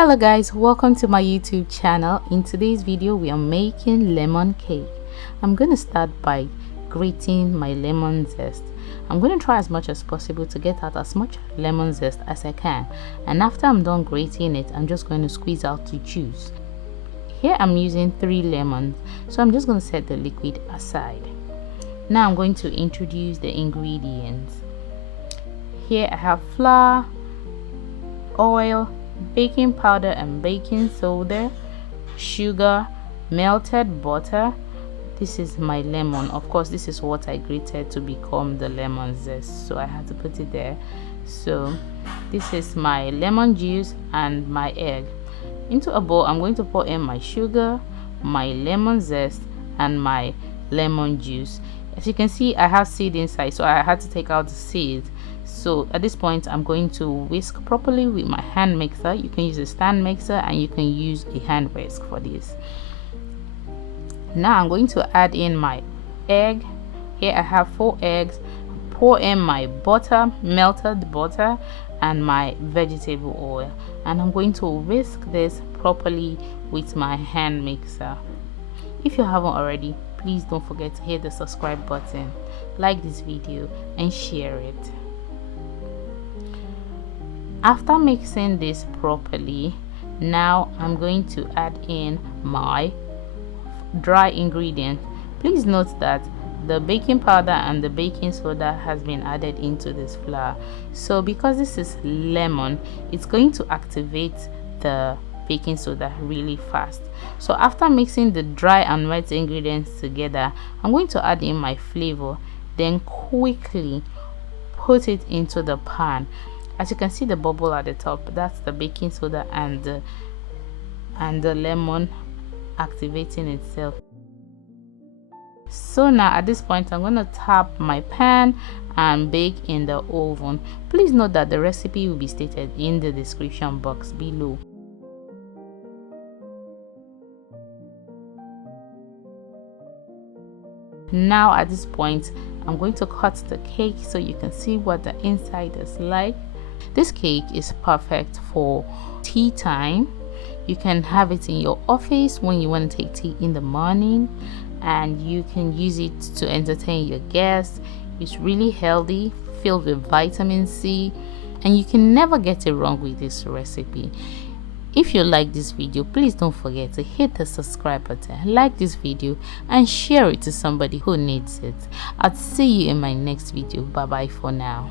Hello guys, welcome to my YouTube channel. In today's video we are making lemon cake. I'm going to start by grating my lemon zest. I'm going to try as much as possible to get out as much lemon zest as I can, and after I'm done grating it, I'm just going to squeeze out the juice. Here I'm using 3 lemons, so I'm just going to set the liquid aside. Now I'm going to introduce the ingredients. Here I have flour, oil, baking powder and baking soda, sugar, melted butter. This is my lemon. Of course, this is what I grated to become the lemon zest, so I had to put it there. So this is my lemon juice and my egg. Into a bowl, I'm going to pour in my sugar, my lemon zest and my lemon juice. As you can see, I have seed inside, so I had to take out the seed. So at this point, I'm going to whisk properly with my hand mixer. You can use a stand mixer and you can use a hand whisk for this. Now I'm going to add in my egg. Here I have 4 eggs. Pour in my butter, melted butter, and my vegetable oil, and I'm going to whisk this properly with my hand mixer. If you haven't already, please don't forget to hit the subscribe button, like this video and share it. After mixing this properly, now I'm going to add in my dry ingredient. Please note that the baking powder and the baking soda has been added into this flour, so because this is lemon, it's going to activate the baking soda really fast. So after mixing the dry and wet ingredients together, I'm going to add in my flavor, then quickly put it into the pan. As you can see, the bubble at the top, that's the baking soda and the lemon activating itself. So now at this point, I'm going to tap my pan and bake in the oven. Please note that the recipe will be stated in the description box below. Now at this point, I'm going to cut the cake so you can see what the inside is like. This cake is perfect for tea time. You can have it in your office when you want to take tea in the morning, and you can use it to entertain your guests. It's really healthy, filled with vitamin C, and you can never get it wrong with this recipe. If you like this video, please don't forget to hit the subscribe button, like this video and share it to somebody who needs it. I'll see you in my next video. Bye bye for now.